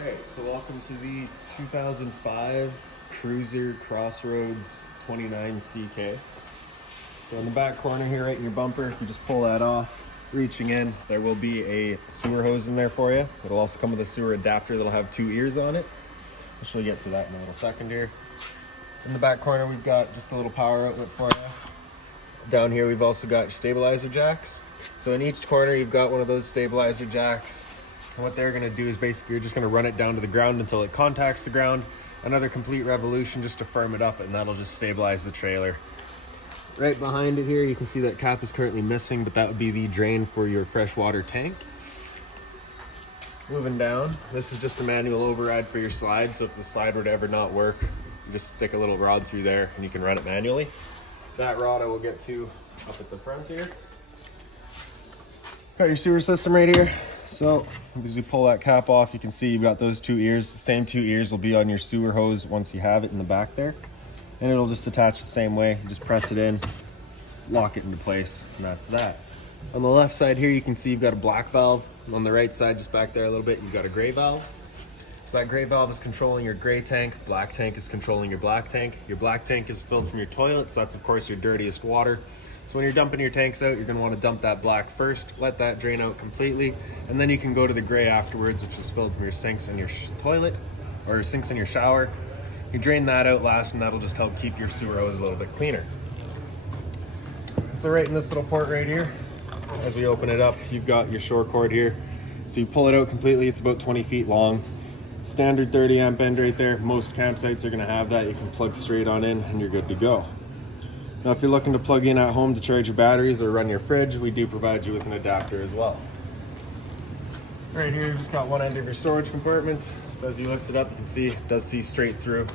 Alright, so welcome to the 2005 Cruiser Crossroads 29CK. So in the back corner here, right in your bumper, you just pull that off, reaching in, there will be a sewer hose in there for you. It'll also come with a sewer adapter that'll have 2 ears on it. I'll show you get to that in a little second here. In the back corner, we've got just a little power outlet for you. Down here, we've also got your stabilizer jacks. So in each corner, you've got one of those stabilizer jacks. And what they're gonna do is basically you're just gonna run it down to the ground until it contacts the ground. Another complete revolution just to firm it up, and that'll just stabilize the trailer. Right behind it here, you can see that cap is currently missing, but that would be the drain for your freshwater tank. Moving down, this is just a manual override for your slide. So if the slide were to ever not work, you just stick a little rod through there and you can run it manually. That rod I will get to up at the front here. Got your sewer system right here. So as you pull that cap off, you can see you've got those 2 ears. The same 2 ears will be on your sewer hose once you have it in the back there. And it'll just attach the same way. You just press it in, lock it into place, and that's that. On the left side here, you can see you've got a black valve. And on the right side, just back there a little bit, you've got a gray valve. So that gray valve is controlling your gray tank. Black tank is controlling your black tank. Your black tank is filled from your toilet, so that's of course your dirtiest water. So when you're dumping your tanks out, you're gonna wanna dump that black first, let that drain out completely, and then you can go to the gray afterwards, which is filled from your sinks and your toilet, or sinks in your shower. You drain that out last, and that'll just help keep your sewer hose a little bit cleaner. So right in this little port right here, as we open it up, you've got your shore cord here. So you pull it out completely, it's about 20 feet long. Standard 30 amp end right there. Most campsites are gonna have that. You can plug straight on in and you're good to go. Now, if you're looking to plug in at home to charge your batteries or run your fridge, we do provide you with an adapter as well. Right here, you've just got one end of your storage compartment. So as you lift it up, you can see it does see straight through.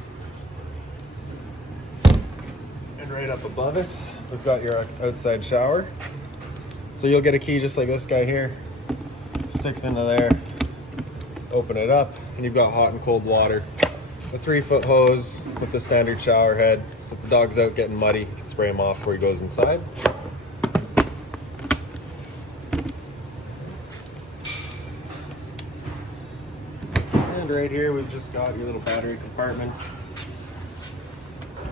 And right up above it, we've got your outside shower. So you'll get a key just like this guy here. Sticks into there. Open it up, and you've got hot and cold water. A 3-foot hose with the standard shower head. So if the dog's out getting muddy, you can spray him off before he goes inside. And right here, we've just got your little battery compartment.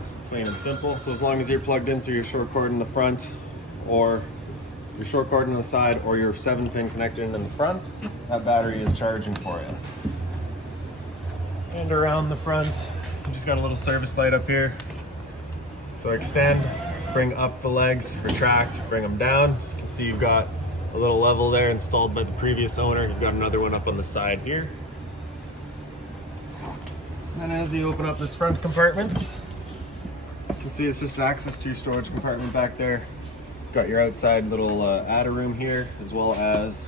It's plain and simple. So as long as you're plugged in through your short cord in the front, or your short cord on the side, or your 7-pin connector in the front, that battery is charging for you. And around the front, you just got a little service light up here. So extend, bring up the legs, retract, bring them down. You can see you've got a little level there installed by the previous owner. You've got another one up on the side here. And then as you open up this front compartment, you can see it's just access to your storage compartment back there. Got your outside little adder room here, as well as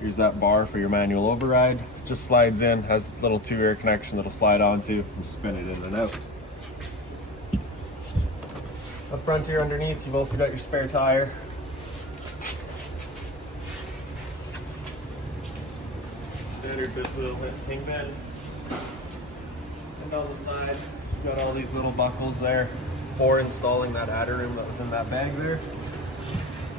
here's that bar for your manual override. Just slides in, has a little 2-ear connection that'll slide onto and spin it in and out. Up front here underneath, you've also got your spare tire. Standard fifth wheel kingpin. And on the side, you've got all these little buckles there for installing that adder room that was in that bag there.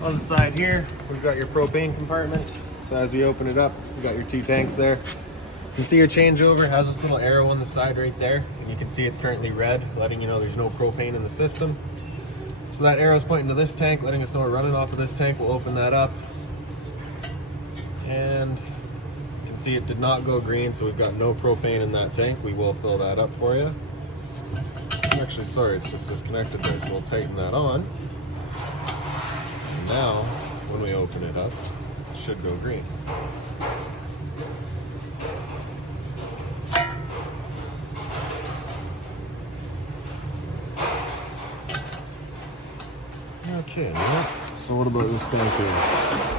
On the side here, we've got your propane compartment. So as we open it up, we've got your 2 tanks there. You can see your changeover has this little arrow on the side right there. And you can see it's currently red, letting you know there's no propane in the system. So that arrow is pointing to this tank, letting us know we're running off of this tank. We'll open that up. And you can see it did not go green, so we've got no propane in that tank. We will fill that up for you. Actually, sorry, it's just disconnected there, so we'll tighten that on. And now, when we open it up, it should go green. Okay, so what about this tank here?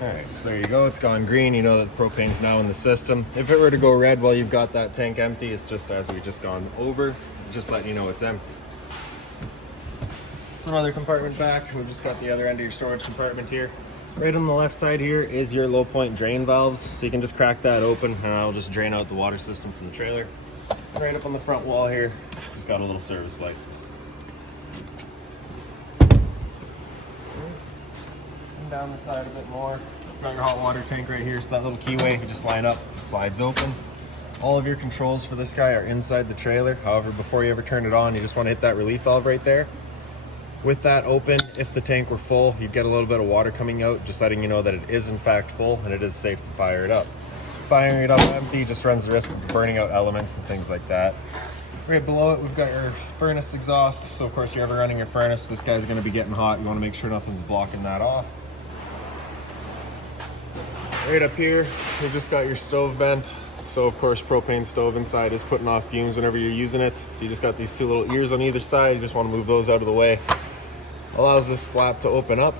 Alright, so there you go, it's gone green. You know that the propane's now in the system. If it were to go red while you've got that tank empty, it's just as we've just gone over, just letting you know it's empty. Another compartment back, we've just got the other end of your storage compartment here. Right on the left side here is your low point drain valves. So you can just crack that open and that'll just drain out the water system from the trailer. Right up on the front wall here, just got a little service light. And down the side a bit more, got your hot water tank right here. So that little keyway, you just line up, it slides open. All of your controls for this guy are inside the trailer. However, before you ever turn it on, you just want to hit that relief valve right there. With that open, if the tank were full, you'd get a little bit of water coming out, just letting you know that it is in fact full and it is safe to fire it up. Firing it up empty just runs the risk of burning out elements and things like that. Right below it, we've got your furnace exhaust. So of course, you're ever running your furnace, this guy's gonna be getting hot. You wanna make sure nothing's blocking that off. Right up here, we've just got your stove vent. So of course, propane stove inside is putting off fumes whenever you're using it. So you just got these two little ears on either side. You just wanna move those out of the way. Allows this flap to open up,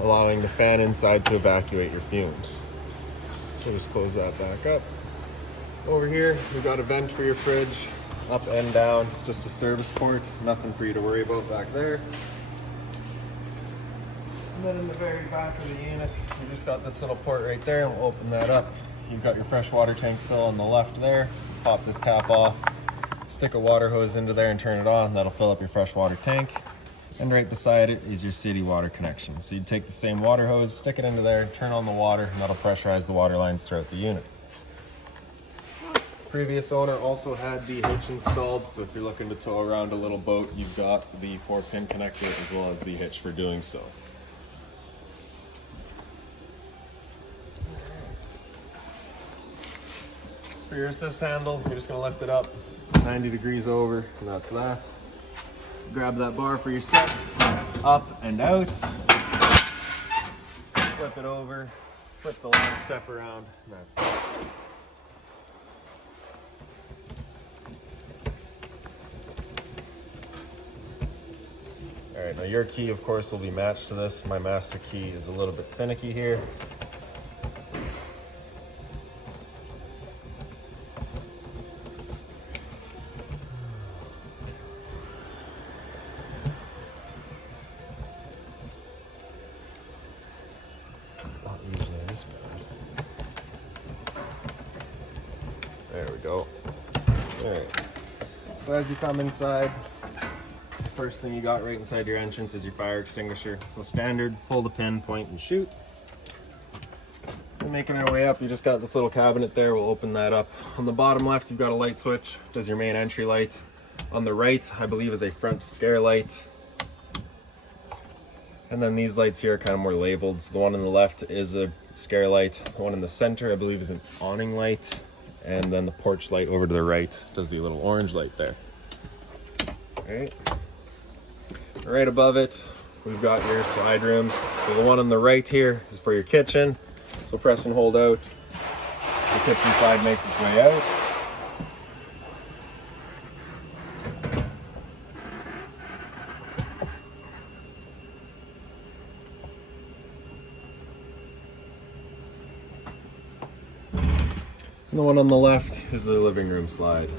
allowing the fan inside to evacuate your fumes. So just close that back up. Over here, we've got a vent for your fridge, up and down. It's just a service port, nothing for you to worry about back there. And then in the very back of the unit, you just got this little port right there, and we'll open that up. You've got your fresh water tank fill on the left there. So pop this cap off, stick a water hose into there and turn it on. That'll fill up your fresh water tank. And right beside it is your city water connection. So you'd take the same water hose, stick it into there, turn on the water, and that'll pressurize the water lines throughout the unit. Previous owner also had the hitch installed, so if you're looking to tow around a little boat, you've got the 4-pin connector as well as the hitch for doing so. For your assist handle, you're just gonna lift it up 90 degrees over, and that's that. Grab that bar for your steps, up and out. Flip it over, flip the last step around, and that's it. All right, now your key, of course, will be matched to this. My master key is a little bit finicky here. There we go. All right. So as you come inside, first thing you got right inside your entrance is your fire extinguisher. So standard, pull the pin, point, and shoot. And making our way up, you just got this little cabinet there. We'll open that up. On the bottom left, you've got a light switch. Does your main entry light. On the right, I believe, is a front scare light. And then these lights here are kind of more labeled. So the one on the left is a scare light. The one in the center, I believe, is an awning light. And then the porch light over to the right does the little orange light there. All right. Right above it, we've got your side rooms. So the one on the right here is for your kitchen. So press and hold out. The kitchen side makes its way out. And the one on the left is the living room slide.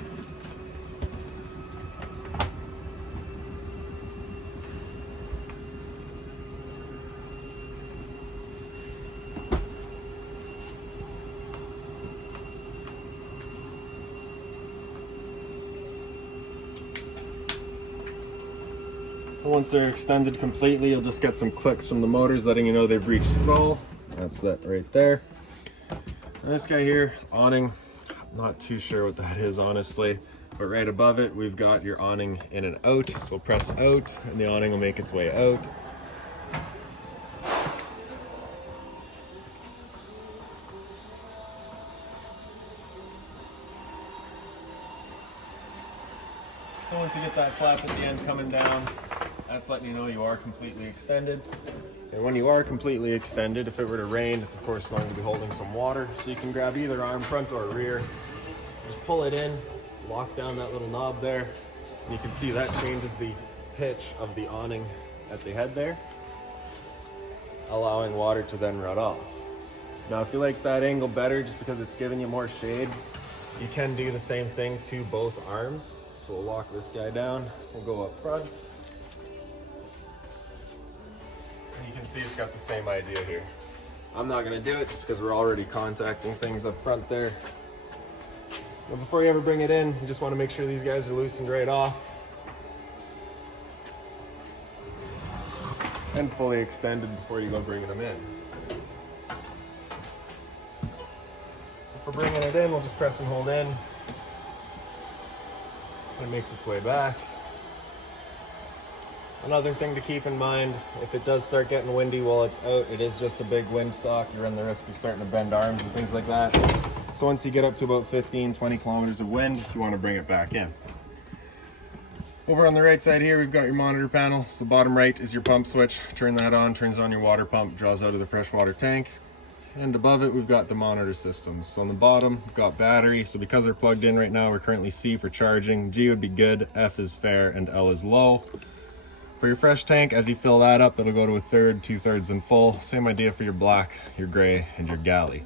And once they're extended completely, you'll just get some clicks from the motors letting you know they've reached stall. That's that right there. And this guy here, awning, I'm not too sure what that is, honestly. But right above it, we've got your awning in and out. So press out, and the awning will make its way out. So once you get that flap at the end coming down, that's letting you know you are completely extended. And when you are completely extended, if it were to rain, it's of course going to be holding some water. So you can grab either arm, front or rear. Just pull it in, lock down that little knob there. And you can see that changes the pitch of the awning at the head there, allowing water to then run off. Now, if you like that angle better, just because it's giving you more shade, you can do the same thing to both arms. So we'll lock this guy down. We'll go up front. And you can see it's got the same idea here. I'm not gonna do it just because we're already contacting things up front there. But before you ever bring it in, you just want to make sure these guys are loosened right off and fully extended before you go bringing them in. So for bringing it in, we'll just press and hold in. It makes its way back. Another thing to keep in mind, if it does start getting windy while it's out, it is just a big windsock. You run the risk of starting to bend arms and things like that. So once you get up to about 15, 20 kilometers of wind, you want to bring it back in. Over on the right side here, we've got your monitor panel. So bottom right is your pump switch. Turn that on, turns on your water pump, draws out of the freshwater tank. And above it, we've got the monitor systems. So on the bottom, we've got battery. So because they're plugged in right now, we're currently C for charging, G would be good, F is fair, and L is low. For your fresh tank, as you fill that up, it'll go to 1/3, 2/3, and full. Same idea for your black, your gray, and your galley.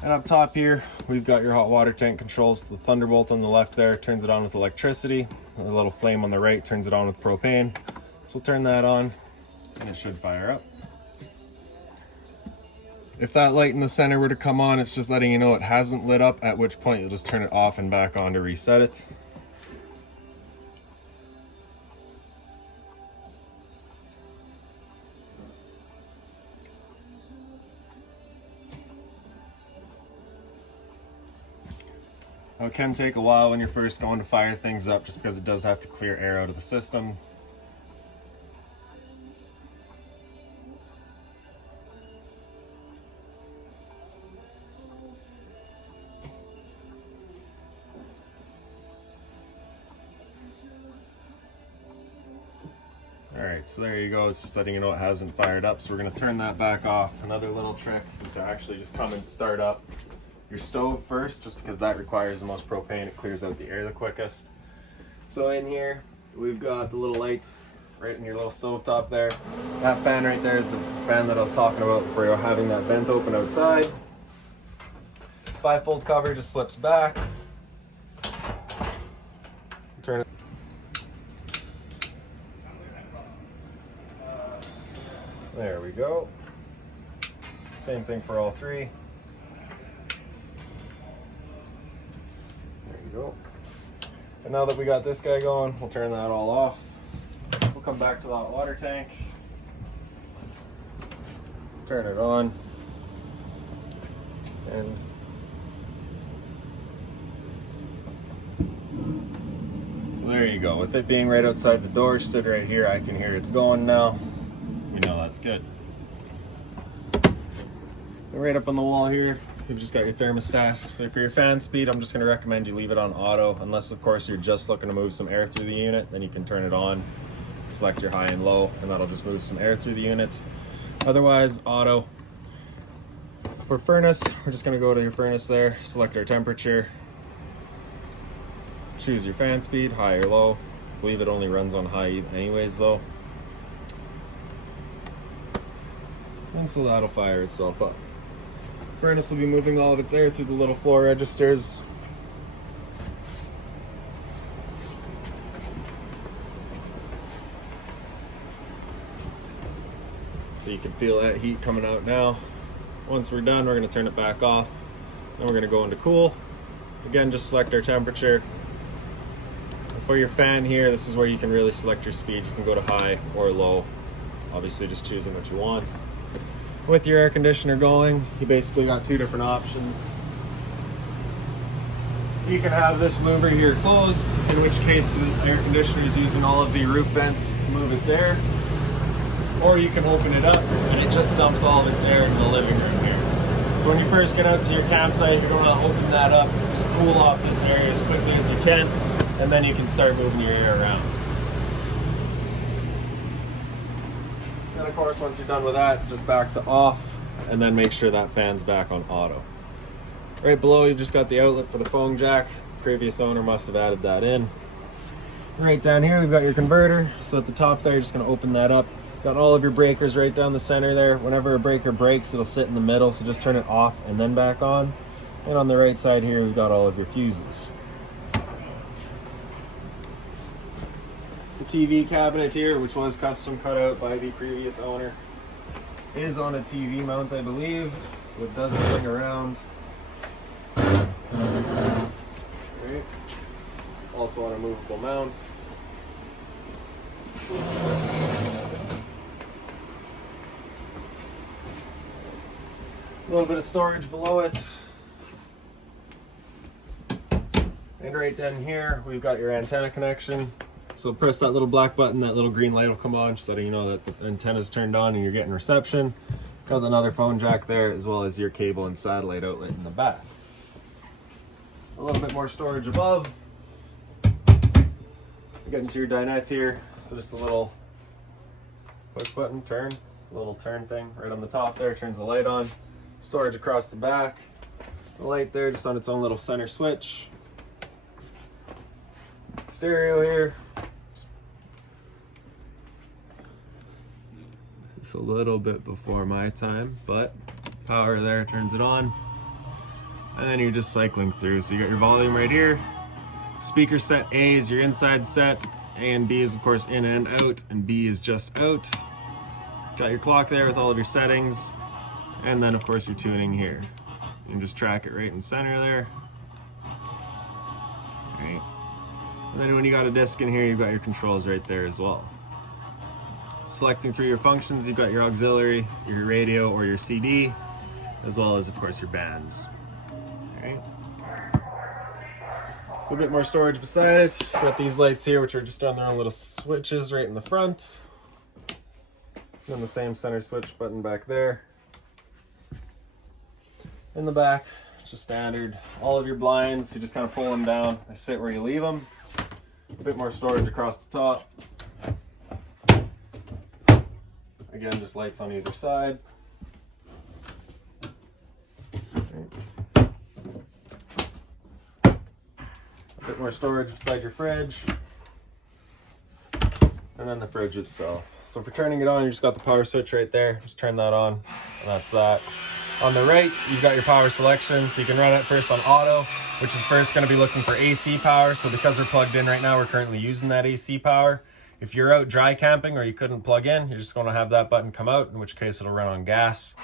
And up top here, we've got your hot water tank controls. The Thunderbolt on the left there turns it on with electricity. The little flame on the right turns it on with propane. So we'll turn that on, and it should fire up. If that light in the center were to come on, it's just letting you know it hasn't lit up, at which point you'll just turn it off and back on to reset it. Now, it can take a while when you're first going to fire things up just because it does have to clear air out of the system. Alright, so there you go. It's just letting you know it hasn't fired up. So we're going to turn that back off. Another little trick is to actually just come and start up your stove first, just because that requires the most propane. It clears out the air the quickest. So in here, we've got the little light right in your little stove top there. That fan right there is the fan that I was talking about for having that vent open outside. Bifold cover just slips back. Turn it. There we go. Same thing for all three. There you go. And now that we got this guy going, we'll turn that all off. We'll come back to the hot water tank. Turn it on. And so there you go. With it being right outside the door, stood right here, I can hear it's going now. We know that's good. And right up on the wall here, you've just got your thermostat. So for your fan speed, I'm just going to recommend you leave it on auto, unless of course you're just looking to move some air through the unit. Then you can turn it on, select your high and low, and that'll just move some air through the unit. Otherwise, auto. For furnace, we're just going to go to your furnace there, select our temperature, choose your fan speed, high or low. I believe it only runs on high anyways though. And so that'll fire itself up. Furnace will be moving all of its air through the little floor registers. So you can feel that heat coming out now. Once we're done, we're going to turn it back off. Then we're going to go into cool. Again, just select our temperature. For your fan here, this is where you can really select your speed. You can go to high or low. Obviously just choosing what you want. With your air conditioner going, you basically got two different options. You can have this louver here closed, in which case the air conditioner is using all of the roof vents to move its air. Or you can open it up and it just dumps all of its air into the living room here. So when you first get out to your campsite, you're going to open that up, just cool off this area as quickly as you can, and then you can start moving your air around. And of course, once you're done with that, just back to off, and then make sure that fan's back on auto. Right below, you've just got the outlet for the phone jack. Previous owner must have added that in. Right down here, we've got your converter. So at the top there, you're just going to open that up. Got all of your breakers right down the center there. Whenever a breaker breaks, it'll sit in the middle, so just turn it off and then back on. And on the right side here, we've got all of your fuses. The TV cabinet here, which was custom cut out by the previous owner. is on a TV mount, I believe, so it does swing around. Right. Also on a movable mount. A little bit of storage below it. And right down here, we've got your antenna connection. So press that little black button, that little green light will come on, just letting you know that the antenna's turned on and you're getting reception. Got another phone jack there, as well as your cable and satellite outlet in the back. A little bit more storage above. You get into your dinette here, so just a little push button, turn, a little turn thing right on the top there, turns the light on. Storage across the back. The light there just on its own little center switch. Stereo here. It's a little bit before my time, but power there turns it on. And then you're just cycling through. So you got your volume right here. Speaker set A is your inside set. A and B is of course in and out, and B is just out. Got your clock there with all of your settings. And then of course your tuning here. You can just track it right in the center there. Right. And then when you got a disc in here, you've got your controls right there as well. Selecting through your functions, you've got your auxiliary, your radio or your CD, as well as of course your bands. Alright. A bit more storage beside it. Got these lights here, which are just on their own little switches right in the front. And then the same center switch button back there. In the back, just standard. All of your blinds, you just kind of pull them down. They sit where you leave them. A bit more storage across the top. Again, just lights on either side. A bit more storage beside your fridge. And then the fridge itself. So for turning it on, you just got the power switch right there. Just turn that on, and that's that. On the right, you've got your power selection, so you can run it first on auto, which is first going to be looking for AC power. So because we're plugged in right now, we're currently using that AC power. If you're out dry camping or you couldn't plug in, you're just going to have that button come out, in which case it'll run on gas.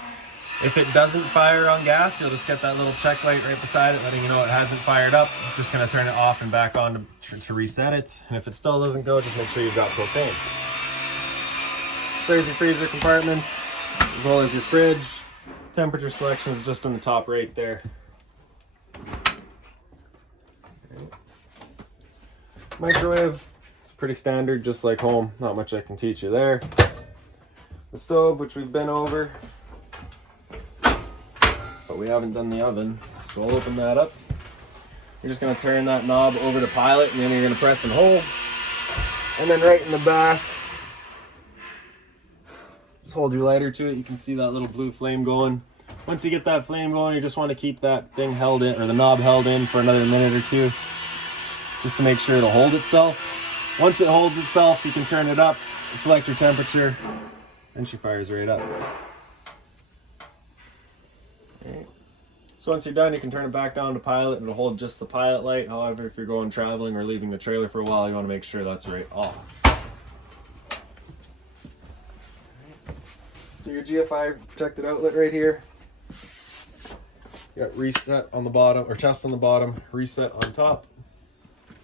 If it doesn't fire on gas, you'll just get that little check light right beside it, letting you know it hasn't fired up. Just going to turn it off and back on to reset it. And if it still doesn't go, just make sure you've got propane. There's your freezer compartment, as well as your fridge. Temperature selection is just on the top right there. Microwave, it's pretty standard, just like home. Not much I can teach you there. The stove, which we've been over, but we haven't done the oven, so I'll open that up. You're just going to turn that knob over to pilot, and then you're going to press and hold. And then right in the back, just hold your lighter to it. You can see that little blue flame going. Once you get that flame going, you just want to keep that thing held in, or the knob held in, for another minute or two, just to make sure it'll hold itself. Once it holds itself, you can turn it up, select your temperature, and she fires right up. Okay. So once you're done, you can turn it back down to pilot, and it'll hold just the pilot light. However, if you're going traveling or leaving the trailer for a while, you want to make sure that's right off. So your GFI protected outlet right here. You got reset on the bottom, or test on the bottom, reset on top.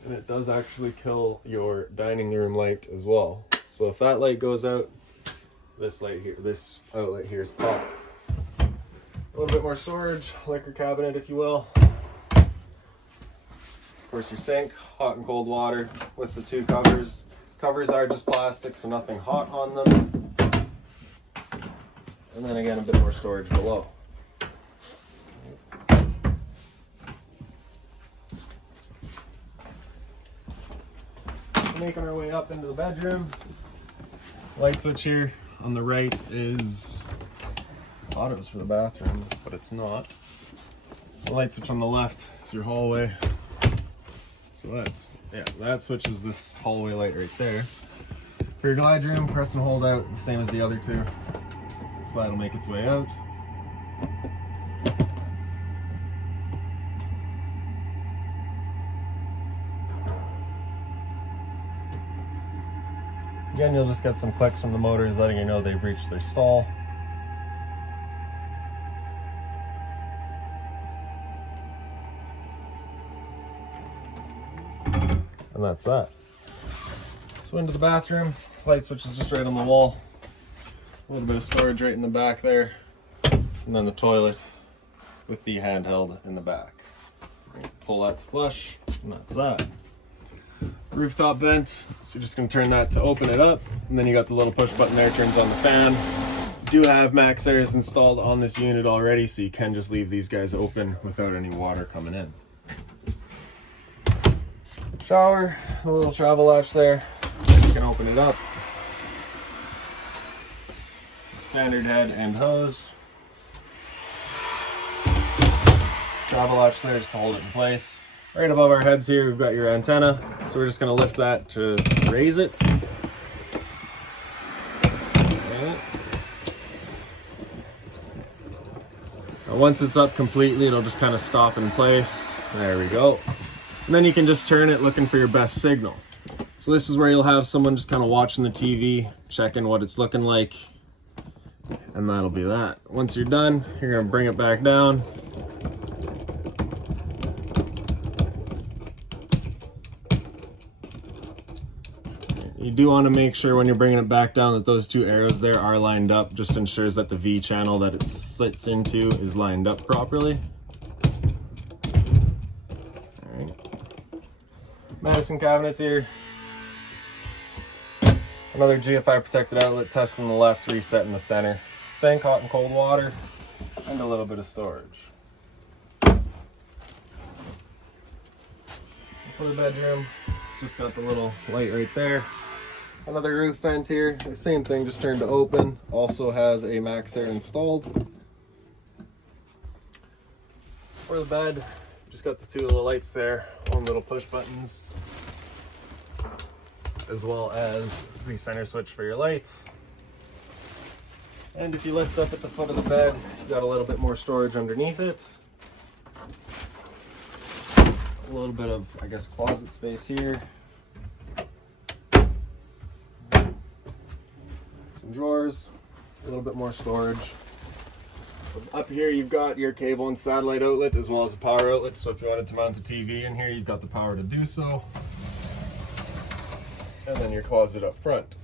And it does actually kill your dining room light as well. So if that light goes out, this light here, this outlet here is popped. A little bit more storage, liquor cabinet if you will. Of course your sink, hot and cold water with the two covers. Covers are just plastic, so nothing hot on them. And then again, a bit more storage below. Making our way up into the bedroom. Light switch here on the right is, I thought it was for the bathroom, but it's not. The light switch on the left is your hallway. So that's, yeah, that switches this hallway light right there. For your glide room, press and hold out, the same as the other two. Slide will make its way out. Again, you'll just get some clicks from the motors letting you know they've reached their stall. And that's that. So into the bathroom, light switch is just right on the wall. A little bit of storage right in the back there. And then the toilet with the handheld in the back. Right, pull that to flush, and that's that. Rooftop vent, so you're just gonna turn that to open it up, and then you got the little push button there, turns on the fan. You do have max airs installed on this unit already, so you can just leave these guys open without any water coming in. Shower, a little travel latch there. You can open it up. Standard head and hose. Travel latch there just to hold it in place. Right above our heads here, we've got your antenna. So we're just gonna lift that to raise it. Now once it's up completely, it'll just kind of stop in place. There we go. And then you can just turn it looking for your best signal. So this is where you'll have someone just kind of watching the TV, checking what it's looking like. And that'll be that. Once you're done, you're gonna bring it back down. You do want to make sure when you're bringing it back down that those two arrows there are lined up. Just ensures that the V channel that it slits into is lined up properly. All right. Medicine cabinets here. Another GFI protected outlet, test on the left, reset in the center. Sink, hot and cold water, and a little bit of storage. For the bedroom, it's just got the little light right there. Another roof vent here, the same thing, just turned to open. Also has a max air installed. For the bed, just got the two little lights there, on little push buttons, as well as the center switch for your lights. And if you lift up at the foot of the bed, you've got a little bit more storage underneath it. A little bit of, I guess, closet space here. Some drawers, a little bit more storage. So up here you've got your cable and satellite outlet as well as a power outlet. So if you wanted to mount a TV in here, you've got the power to do so. And then your closet up front.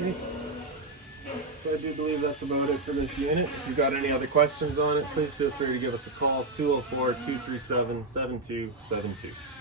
Okay. So I do believe that's about it for this unit. If you've got any other questions on it, please feel free to give us a call, 204-237-7272.